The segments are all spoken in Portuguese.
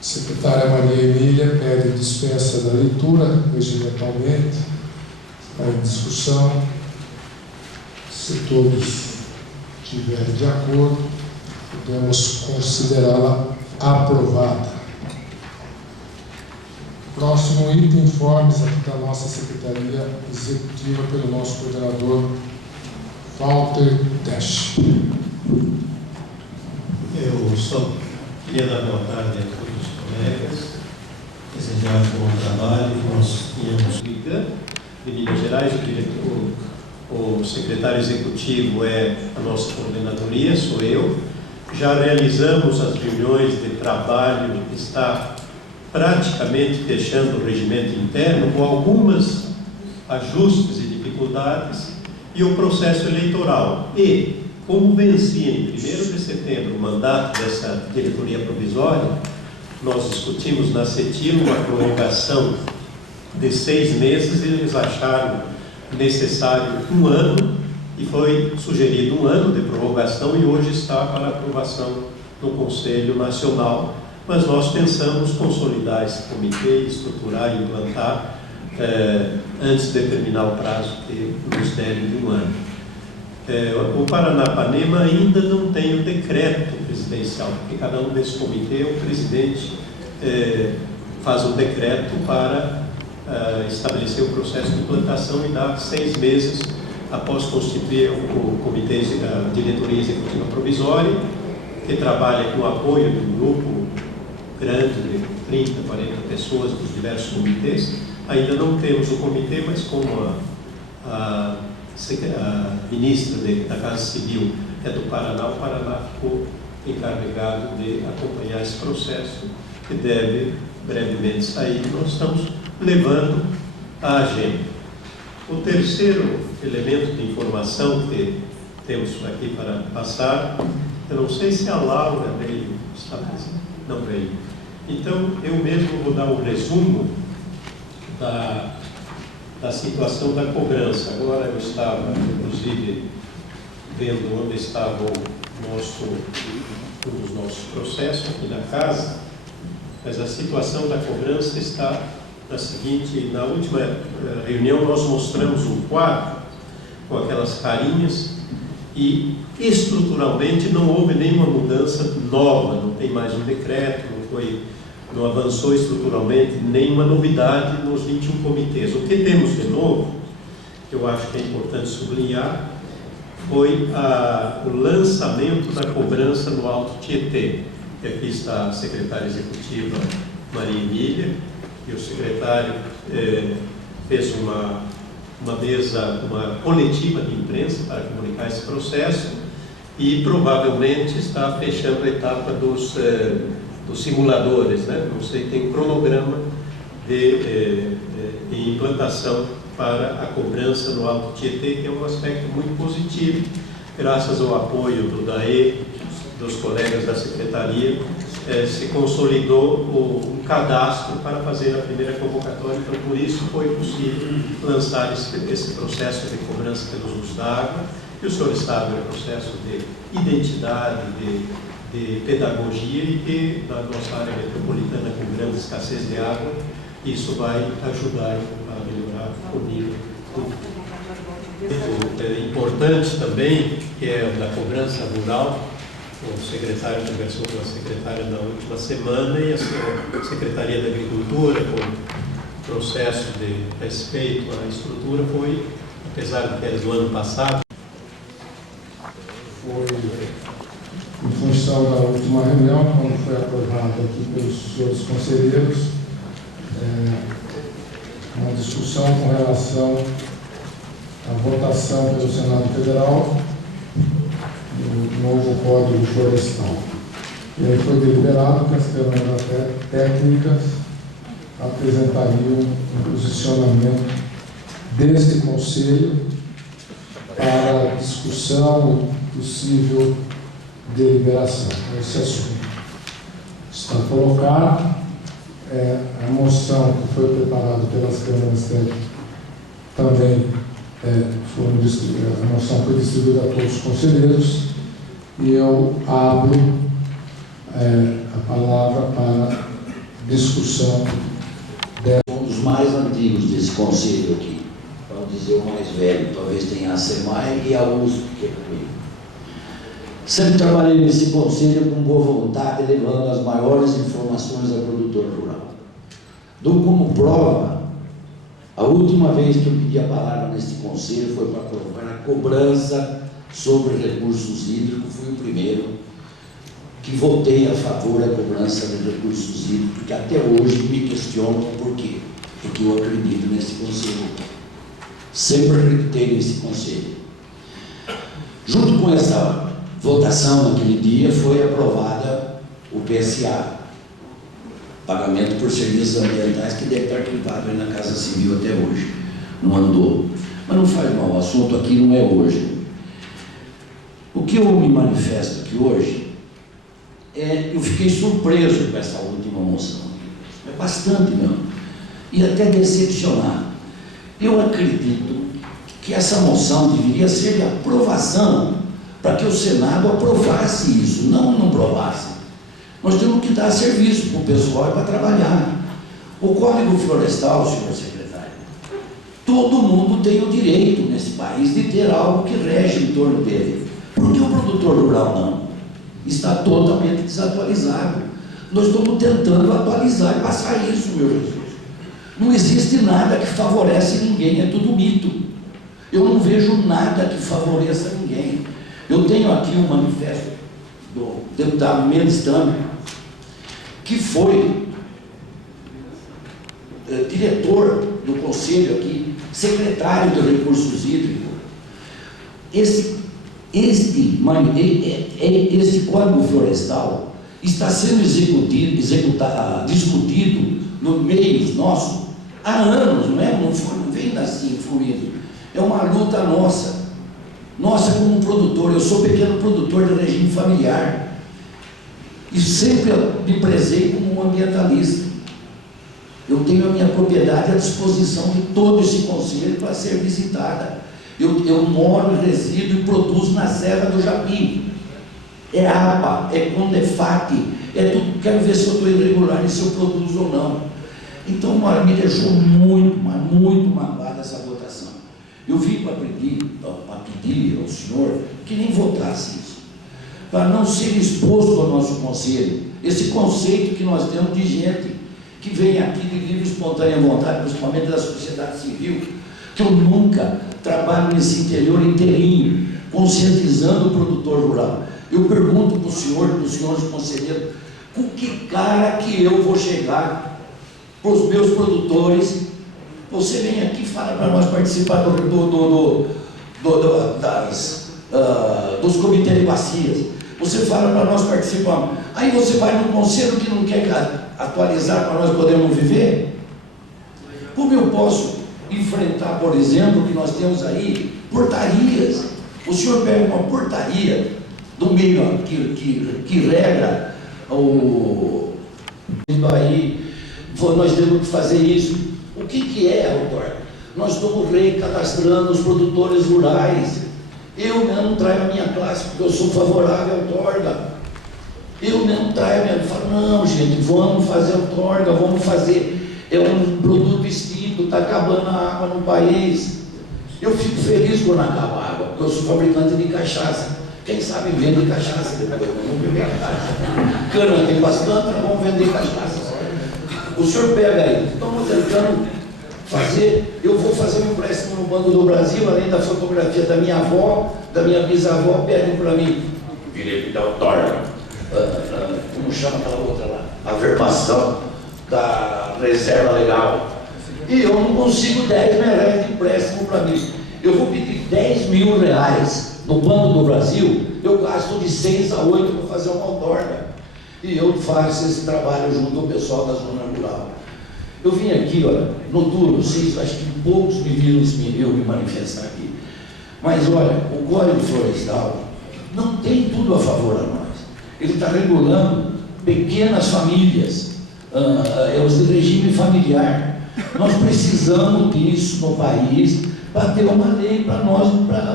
Secretária Maria Emília pede dispensa da leitura, regimentalmente, para discussão. Se todos estiverem de acordo, podemos considerá-la aprovada. Próximo item, informes aqui da nossa Secretaria Executiva pelo nosso coordenador Walter Tesch. Eu só queria dar boa tarde a todos os colegas, desejar bom trabalho. Nós tínhamos de Minas Gerais, o secretário executivo é a nossa coordenadoria, sou eu. Já realizamos as reuniões de trabalho, está praticamente fechando o regimento interno, com algumas ajustes e dificuldades, e o processo eleitoral. E, como vencia em 1º de setembro o mandato dessa diretoria provisória, nós discutimos na CETIL uma prorrogação de 6 meses, e eles acharam necessário 1 ano, e foi sugerido 1 ano de prorrogação, e hoje está para aprovação no Conselho Nacional. Mas nós pensamos consolidar esse comitê, estruturar e implantar antes de terminar o prazo que nos derem de 1 ano. O Paranapanema ainda não tem o decreto presidencial, porque cada um desse comitê, o presidente faz um decreto para estabelecer o processo de implantação e dar 6 meses após constituir o comitê, a diretoria executiva provisória, que trabalha com o apoio de um grupo grande de 30, 40 pessoas dos diversos comitês. Ainda não temos o comitê, mas como a ministra da Casa Civil é do Paraná, o Paraná ficou encarregado de acompanhar esse processo, que deve brevemente sair. Nós estamos levando a agenda. O terceiro elemento de informação que temos aqui para passar, eu não sei se a Laura veio, está presente? Não veio. Então, eu mesmo vou dar um resumo da situação da cobrança. Agora eu estava, inclusive, vendo onde estava um dos nossos processos aqui na casa, mas a situação da cobrança está na seguinte: na última reunião nós mostramos um quadro com aquelas carinhas e estruturalmente não houve nenhuma mudança nova, não tem mais um decreto, não avançou estruturalmente nenhuma novidade nos 21 comitês. O que temos de novo, que eu acho que é importante sublinhar, foi o lançamento da cobrança no Alto Tietê. E aqui está a secretária executiva Maria Emília, e o secretário fez uma mesa, uma coletiva de imprensa para comunicar esse processo, e provavelmente está fechando a etapa dos simuladores, né? Não sei, tem um cronograma de implantação para a cobrança no Alto Tietê, que é um aspecto muito positivo, graças ao apoio do DAE, dos colegas da Secretaria, se consolidou um cadastro para fazer a primeira convocatória. Então, por isso foi possível lançar esse processo de cobrança pelos usos da água, e o senhor sabe, é um processo de identidade, de pedagogia, e que na nossa área metropolitana, com grande escassez de água, isso vai ajudar a melhorar o nível. Importante também, que é da cobrança rural. O secretário conversou com a secretária na última semana, e a Secretaria da Agricultura, com o processo de respeito à estrutura, foi, apesar de que era do ano passado, foi em função da última reunião, quando foi aprovado aqui pelos senhores conselheiros, uma discussão com relação à votação pelo Senado Federal do novo Código Florestal. E aí foi deliberado que as câmaras técnicas apresentariam um posicionamento deste Conselho para discussão e possível deliberação. Esse assunto está colocado. A moção que foi preparada pelas câmaras técnicas também a moção foi distribuída a todos os conselheiros, e eu abro a palavra para discussão. Um dos mais antigos desse conselho aqui, para não dizer o mais velho, talvez tenha a SEMAI e a USP, que é comigo. Sempre trabalhei nesse conselho com boa vontade, levando as maiores informações ao produtor rural. Dou como prova, a última vez que eu pedi a palavra nesse conselho foi para provar a cobrança sobre recursos hídricos. Fui o primeiro que votei a favor da cobrança de recursos hídricos, que até hoje me questionam por quê. Porque eu acredito nesse conselho. Sempre acreditei nesse conselho. Junto com essa votação naquele dia, foi aprovada o PSA, pagamento por serviços ambientais, que deve estar arquivado aí na Casa Civil até hoje. Não andou. Mas não faz mal, o assunto aqui não é hoje. O que eu me manifesto aqui hoje eu fiquei surpreso com essa última moção. É bastante mesmo. E até decepcionado. Eu acredito que essa moção deveria ser de aprovação para que o Senado aprovasse isso, não aprovasse. Nós temos que dar serviço para o pessoal e para trabalhar. O Código Florestal, senhor secretário, todo mundo tem o direito nesse país de ter algo que rege em torno dele. Por que o produtor rural não? Está totalmente desatualizado. Nós estamos tentando atualizar e passar isso, meu Jesus. Não existe nada que favorece ninguém, é tudo mito. Eu não vejo nada que favoreça ninguém. Eu tenho aqui um manifesto do deputado Mendes Temer, que foi diretor do conselho aqui, secretário de recursos hídricos. Este Código Florestal está sendo discutido no meio nosso há anos, não vem assim fluindo. É uma luta nossa como produtor. Eu sou pequeno produtor de regime familiar e sempre me prezei como um ambientalista. Eu tenho a minha propriedade à disposição de todo esse conselho para ser visitada. Eu moro, resido e produzo na Serra do Japim. É APA, é Condefat, é tudo. Quero ver se eu estou irregular e se eu produzo ou não. Então, me deixou muito, mas muito magoada essa votação. Eu vim para pedir ao senhor que nem votasse isso, para não ser exposto ao nosso conselho, esse conceito que nós temos de gente que vem aqui de livre e espontânea vontade, principalmente da sociedade civil, que eu nunca trabalho nesse interior inteirinho, conscientizando o produtor rural. Eu pergunto para o senhor, para os senhores conselheiros, com que cara que eu vou chegar para os meus produtores? Você vem aqui e fala para nós participar dos comitês de bacias. Você fala para nós participarmos. Aí você vai num conselho que não quer atualizar para nós podermos viver? Como eu posso enfrentar, por exemplo, que nós temos aí portarias? O senhor pega uma portaria do meio que regra aí, nós temos que fazer isso. O que é a outorga? Nós estamos recadastrando os produtores rurais. Eu mesmo traio a minha classe, porque eu sou favorável à outorga. Eu mesmo traio, eu falo, não, gente, vamos fazer outorga, vamos fazer. É um produto extinto, está acabando a água no país. Eu fico feliz quando acaba a água, porque eu sou fabricante de cachaça. Quem sabe vende cachaça depois, vamos beber cachaça. Cana tem bastante, nós vamos vender cachaça. O senhor pega aí, estamos tentando fazer, eu vou fazer um empréstimo no Banco do Brasil, além da fotografia da minha avó, da minha bisavó, pedem para mim, direito da outorga, como chama aquela outra lá? A verbação da reserva legal. E eu não consigo 10 mil reais de empréstimo para mim. Eu vou pedir 10 mil reais no Banco do Brasil, eu gasto de 6 a 8 para fazer uma outorga. E eu faço esse trabalho junto ao pessoal da zona rural. Eu vim aqui, olha, noturno, vocês acho que poucos me viram eu me manifestar aqui. Mas olha, o Código Florestal não tem tudo a favor a nós. Ele está regulando pequenas famílias, os de regime familiar. Nós precisamos disso no país para ter uma lei para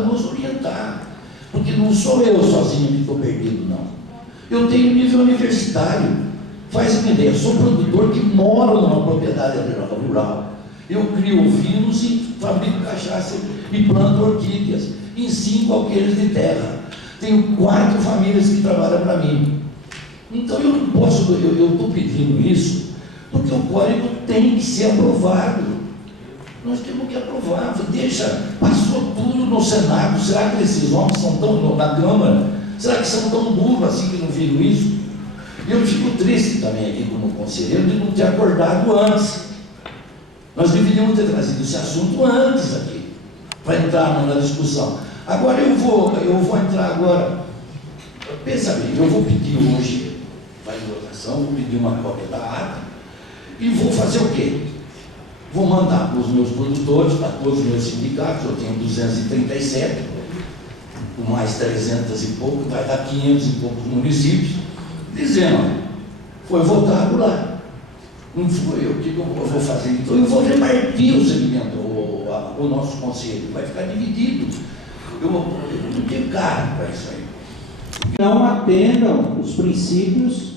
nos orientar. Porque não sou eu sozinho que estou perdido, não. Eu tenho nível universitário. Faz uma ideia, eu sou produtor que moro numa propriedade rural. Eu crio ovinos e fabrico cachaça e planto orquídeas em 5 alqueires de terra. Tenho 4 famílias que trabalham para mim. Então eu não posso, eu estou pedindo isso, porque o código tem que ser aprovado. Nós temos que aprovar. Passou tudo no Senado. Será que esses homens são tão, na Câmara, será que são tão burros assim que não viram isso? Eu fico triste também aqui como conselheiro de não ter acordado antes. Nós deveríamos ter trazido esse assunto antes aqui, para entrar na discussão. Agora eu vou entrar agora. Pensa bem, eu vou pedir hoje, vai em votação, vou pedir uma cópia da ata e vou fazer o quê? Vou mandar para os meus produtores, para todos os meus sindicatos, eu tenho 237, com mais 300 e pouco, vai dar 500 e poucos municípios, dizendo, foi votado lá. Não foi eu, o que eu vou fazer? Então eu vou repartir o segmento, o nosso conselho, vai ficar dividido. Eu não tenho cara para isso aí. Não atendam os princípios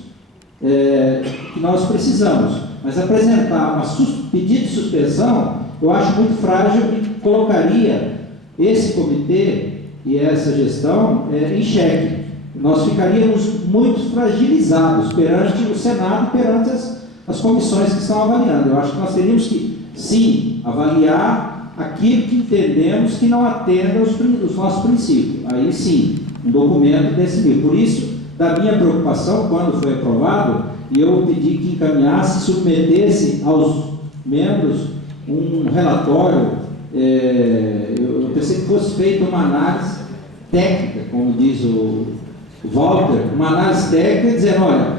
que nós precisamos, mas apresentar pedido de suspensão, eu acho muito frágil e colocaria esse comitê e essa gestão em xeque. Nós ficaríamos muito fragilizados perante o Senado, perante as comissões que estão avaliando. Eu acho que nós teríamos que, sim, avaliar aquilo que entendemos que não atenda os nossos princípios. Aí, sim, um documento desse nível. Por isso, da minha preocupação, quando foi aprovado, eu pedi que encaminhasse, submetesse aos membros um relatório. Eu pensei que fosse feita uma análise técnica, como diz o Walter, uma análise técnica dizendo, olha,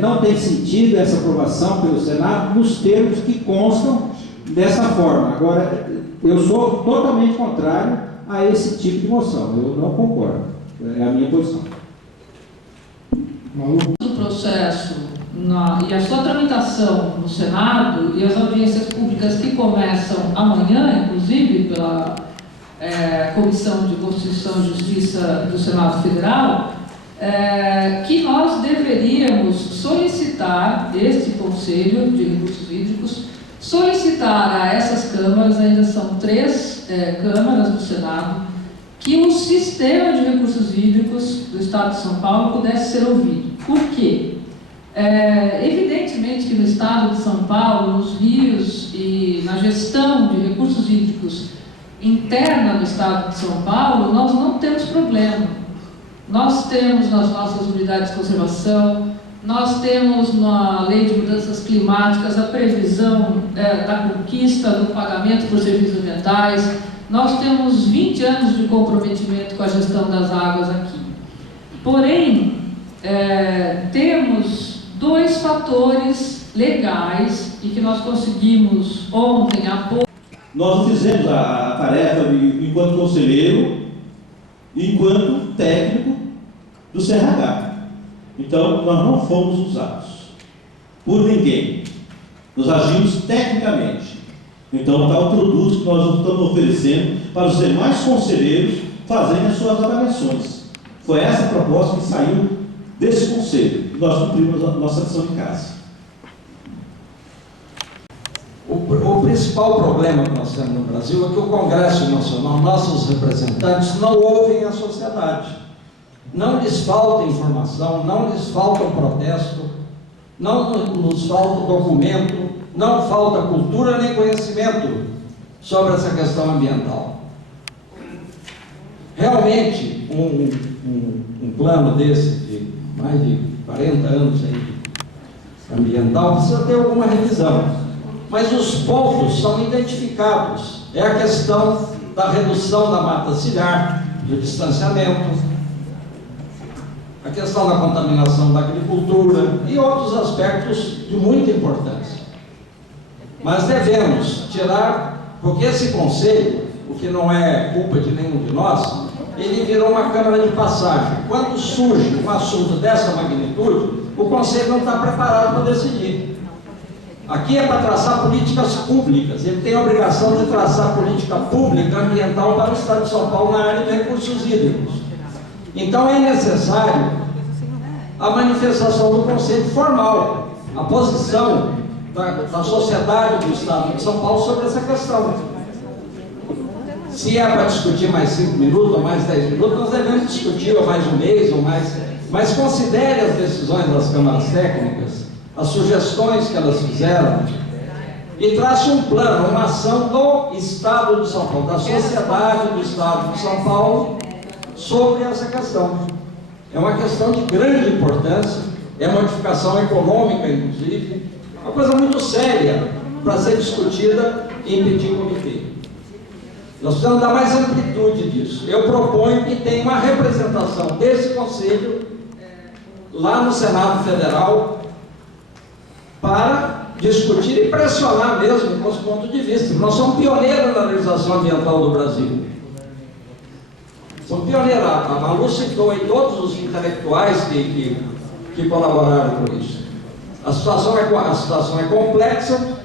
não tem sentido essa aprovação pelo Senado nos termos que constam dessa forma. Agora, eu sou totalmente contrário a esse tipo de moção, eu não concordo, é a minha posição. O processo e a sua tramitação no Senado e as audiências públicas que começam amanhã, inclusive pela Comissão de Constituição e Justiça do Senado Federal, que nós deveríamos solicitar este Conselho de Recursos Hídricos, solicitar a essas câmaras, ainda são 3 câmaras do Senado, que o sistema de recursos hídricos do Estado de São Paulo pudesse ser ouvido. Por quê? Evidentemente que no Estado de São Paulo, nos rios e na gestão de recursos hídricos interna do Estado de São Paulo, nós não temos problema. Nós temos nas nossas unidades de conservação, nós temos na Lei de Mudanças Climáticas a previsão da conquista do pagamento por serviços ambientais, nós temos 20 anos de comprometimento com a gestão das águas aqui. Porém, temos 2 fatores legais e que nós conseguimos ontem há pouco. Nós não fizemos a tarefa enquanto conselheiro, enquanto técnico do CRH. Então, nós não fomos usados por ninguém. Nós agimos tecnicamente. Então, está o produto que nós estamos oferecendo para os demais conselheiros fazerem as suas avaliações. Foi essa a proposta que saiu desse conselho. E nós cumprimos a nossa lição de casa. O principal problema que nós temos no Brasil é que o Congresso Nacional, nossos representantes, não ouvem a sociedade. Não lhes falta informação, não lhes falta um protesto, não nos falta documento, não falta cultura nem conhecimento sobre essa questão ambiental. Realmente, um plano desse, de mais de 40 anos aí, ambiental, precisa ter alguma revisão. Mas os pontos são identificados. É a questão da redução da mata ciliar, do distanciamento, a questão da contaminação da agricultura e outros aspectos de muita importância. Mas devemos tirar, porque esse conselho, o que não é culpa de nenhum de nós, ele virou uma câmara de passagem. Quando surge um assunto dessa magnitude, o conselho não está preparado para decidir. Aqui é para traçar políticas públicas, ele tem a obrigação de traçar política pública ambiental para o Estado de São Paulo na área de recursos hídricos. Então é necessário a manifestação do conceito formal, a posição da sociedade do Estado de São Paulo sobre essa questão. Se é para discutir mais 5 minutos ou mais 10 minutos, nós devemos discutir ou mais um mês ou mais... Mas considere as decisões das câmaras técnicas, as sugestões que elas fizeram, e trace um plano, uma ação do Estado de São Paulo, da sociedade do Estado de São Paulo, sobre essa questão. É uma questão de grande importância, é modificação econômica, inclusive, uma coisa muito séria para ser discutida em petit comitê. Nós precisamos dar mais amplitude disso. Eu proponho que tenha uma representação desse Conselho lá no Senado Federal para discutir e pressionar mesmo com os pontos de vista. Nós somos pioneiros na legislação ambiental do Brasil. Somos pioneiros. A Malu citou aí todos os intelectuais que colaboraram com isso. A situação é complexa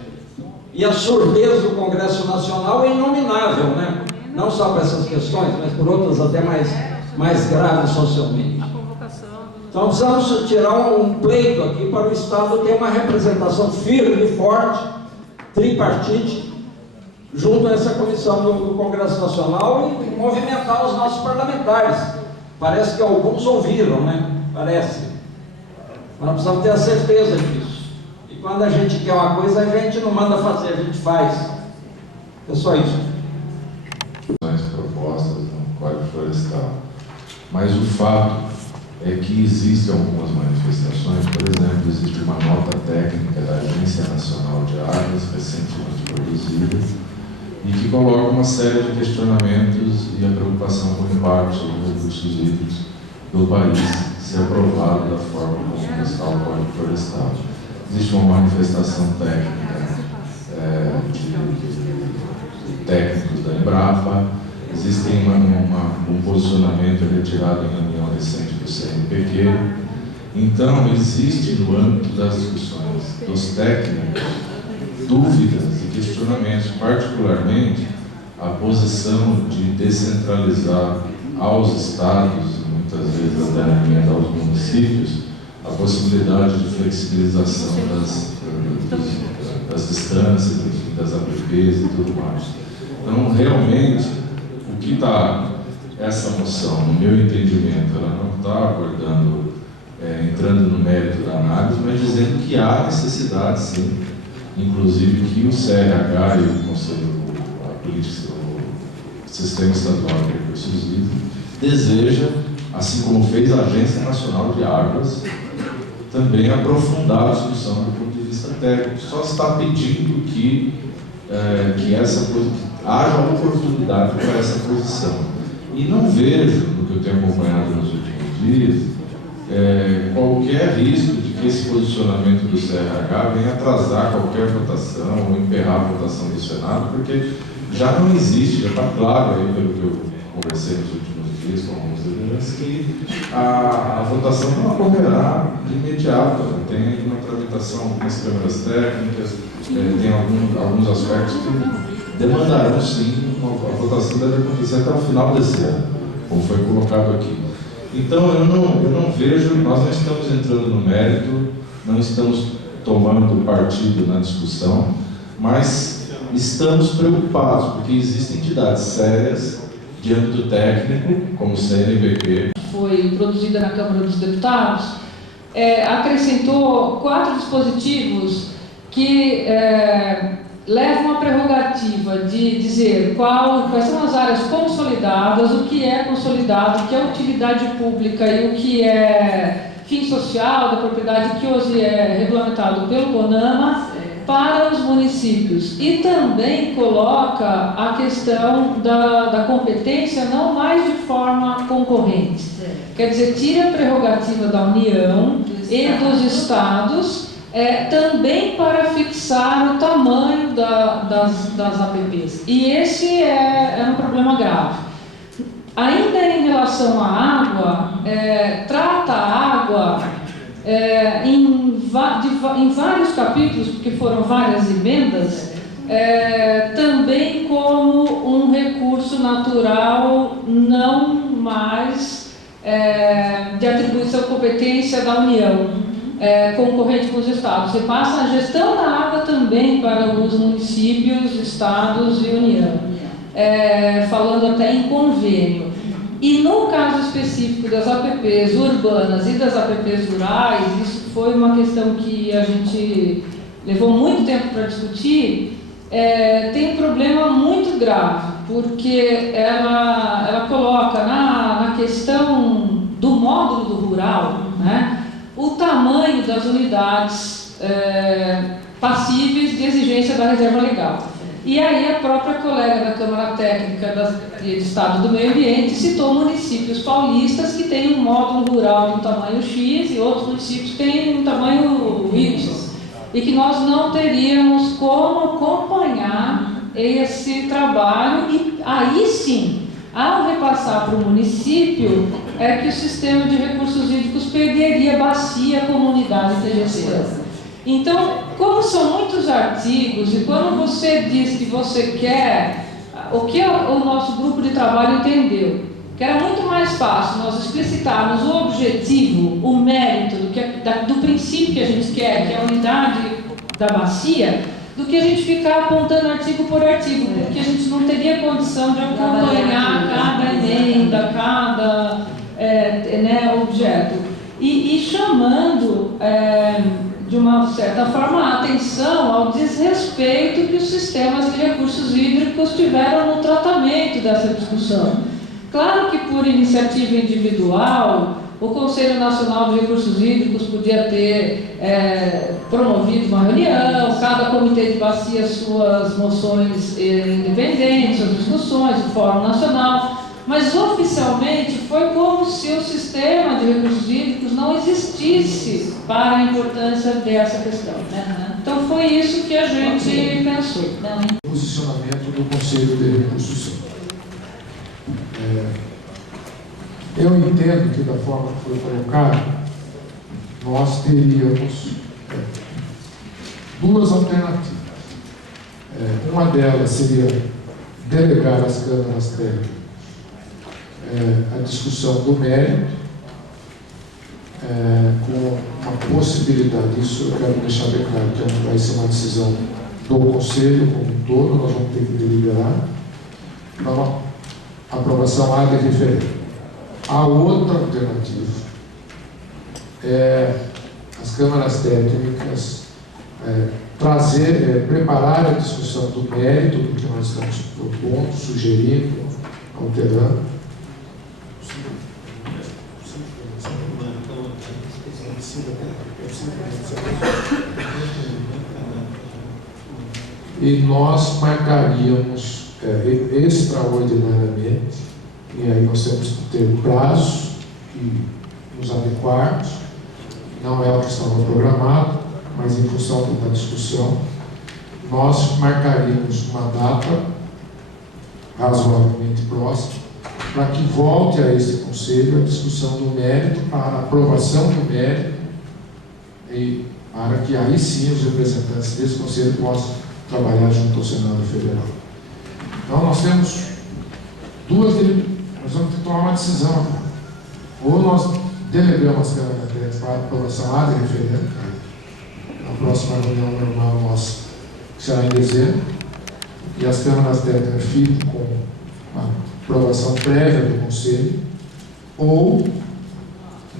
e a surdez do Congresso Nacional é inominável, né? Não só por essas questões, mas por outras até mais graves socialmente. Então precisamos tirar um pleito aqui para o Estado ter uma representação firme e forte, tripartite, junto a essa comissão do Congresso Nacional e movimentar os nossos parlamentares. Parece que alguns ouviram, né? Parece. Mas nós precisamos ter a certeza disso. E quando a gente quer uma coisa, a gente não manda fazer, a gente faz. É só isso. Propostas no Código Florestal. Mas o fato é que existem algumas manifestações, por exemplo, existe uma nota técnica da Agência Nacional de Águas, recentemente produzida, e que coloca uma série de questionamentos e a preocupação com o impacto sobre os recursos hídricos do país, se aprovado da forma como está o Código Florestal. Existe uma manifestação técnica de técnicos da Embrapa, existe um posicionamento retirado em reunião recente do CNPq. Então, existe no âmbito das discussões dos técnicos dúvidas e questionamentos, particularmente a posição de descentralizar aos estados, muitas vezes até aos municípios, a possibilidade de flexibilização das distâncias, enfim, das APPs e tudo mais. Então, realmente, o que está essa moção, no meu entendimento, ela não está abordando, entrando no mérito da análise, mas dizendo que há necessidade, sim, inclusive que o CRH e o Conselho, o Sistema Estadual de Recursos Hídricos, deseja, assim como fez a Agência Nacional de Águas, também aprofundar a discussão do ponto de vista técnico. Só está pedindo que haja oportunidade para essa posição. E não vejo, no que eu tenho acompanhado nos últimos dias, qualquer risco de que esse posicionamento do CRH venha atrasar qualquer votação ou emperrar a votação do Senado, porque já não existe, já está claro aí, pelo que eu conversei nos últimos dias com alguns lideranças, que a votação não ocorrerá de imediato. Tem uma tramitação, algumas câmaras técnicas, tem alguns aspectos que demandarão sim, a votação deve acontecer até o final desse ano, como foi colocado aqui. Então eu não vejo, nós não estamos entrando no mérito, não estamos tomando partido na discussão, mas estamos preocupados, porque existem entidades sérias de âmbito técnico, como o CNPq. Foi produzida na Câmara dos Deputados, acrescentou 4 dispositivos que levam a prerrogativa de dizer quais são as áreas consolidadas, o que é consolidado, o que é utilidade pública e o que é fim social da propriedade, que hoje é regulamentado pelo CONAMA, para os municípios. E também coloca a questão da competência não mais de forma concorrente. Quer dizer, tira a prerrogativa da União e dos estados também para fixar o tamanho das APPs. E esse é um problema grave. Ainda em relação à água, trata a água em vários capítulos, porque foram várias emendas, também como um recurso natural não mais de atribuição de competência da União, concorrente com os estados. Você passa a gestão da água também para os municípios, estados e União, falando até em convênio. E no caso específico das APPs urbanas e das APPs rurais, isso foi uma questão que a gente levou muito tempo para discutir. Tem um problema muito grave, porque ela coloca na questão do módulo do rural, né, o tamanho das unidades passíveis de exigência da reserva legal. E aí a própria colega da Câmara Técnica de Estado do Meio Ambiente citou municípios paulistas que têm um módulo rural de um tamanho X e outros municípios que têm um tamanho Y. E que nós não teríamos como acompanhar esse trabalho e aí sim, ao repassar para o município, que o sistema de recursos hídricos perderia bacia, comunidade e TGC. Então, como são muitos artigos e quando você diz que você quer, o que o nosso grupo de trabalho entendeu? Que era muito mais fácil nós explicitarmos o objetivo, o mérito do princípio que a gente quer, que é a unidade da bacia, do que a gente ficar apontando artigo por artigo, porque a gente não teria condição de acompanhar cada emenda, cada objeto. E chamando, de uma certa forma, a atenção ao desrespeito que os sistemas de recursos hídricos tiveram no tratamento dessa discussão. Claro que por iniciativa individual, o Conselho Nacional de Recursos Hídricos podia ter promovido uma reunião, cada comitê de bacia suas moções independentes, suas discussões, o Fórum Nacional, mas oficialmente foi como se o sistema de recursos hídricos não existisse para a importância dessa questão, né? Então foi isso que a gente pensou. O posicionamento do Conselho de Recursos Hídricos. Eu entendo que, da forma que foi colocado, nós teríamos duas alternativas. Uma delas seria delegar às câmaras técnicas a discussão do mérito, com uma possibilidade, isso eu quero deixar bem claro, que vai ser uma decisão do Conselho como um todo, nós vamos ter que deliberar, para uma aprovação ad referendum. A outra alternativa é as câmaras técnicas preparar a discussão do mérito do que nós estamos propondo, sugerindo, alterando. E nós marcaríamos extraordinariamente, e aí nós temos que ter prazo e nos adequarmos, não é o que estava programado, mas em função da discussão, nós marcaríamos uma data razoavelmente próxima, para que volte a esse Conselho a discussão do mérito, para a aprovação do mérito, e para que aí sim os representantes desse Conselho possam trabalhar junto ao Senado Federal. Então nós temos nós vamos ter que tomar uma decisão. Ou nós delegamos as câmaras técnicas para a aprovação ad referendum, na próxima reunião normal nossa, que será em dezembro, e as câmaras técnicas ficam com a aprovação prévia do Conselho, ou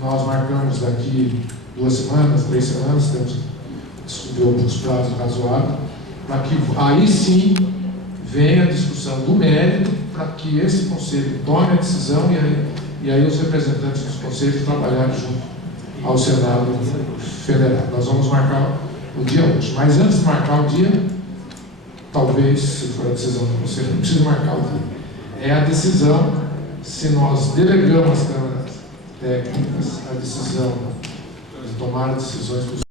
nós marcamos daqui 2 semanas, 3 semanas, temos que discutir alguns prazos razoáveis, para que aí sim venha a discussão do mérito, para que esse Conselho tome a decisão e aí os representantes dos Conselhos trabalharem junto ao Senado Federal. Nós vamos marcar o dia hoje, mas antes de marcar o dia, talvez, se for a decisão do Conselho, não precisa marcar o dia. É a decisão, se nós delegamos as câmaras técnicas, a decisão de tomar decisões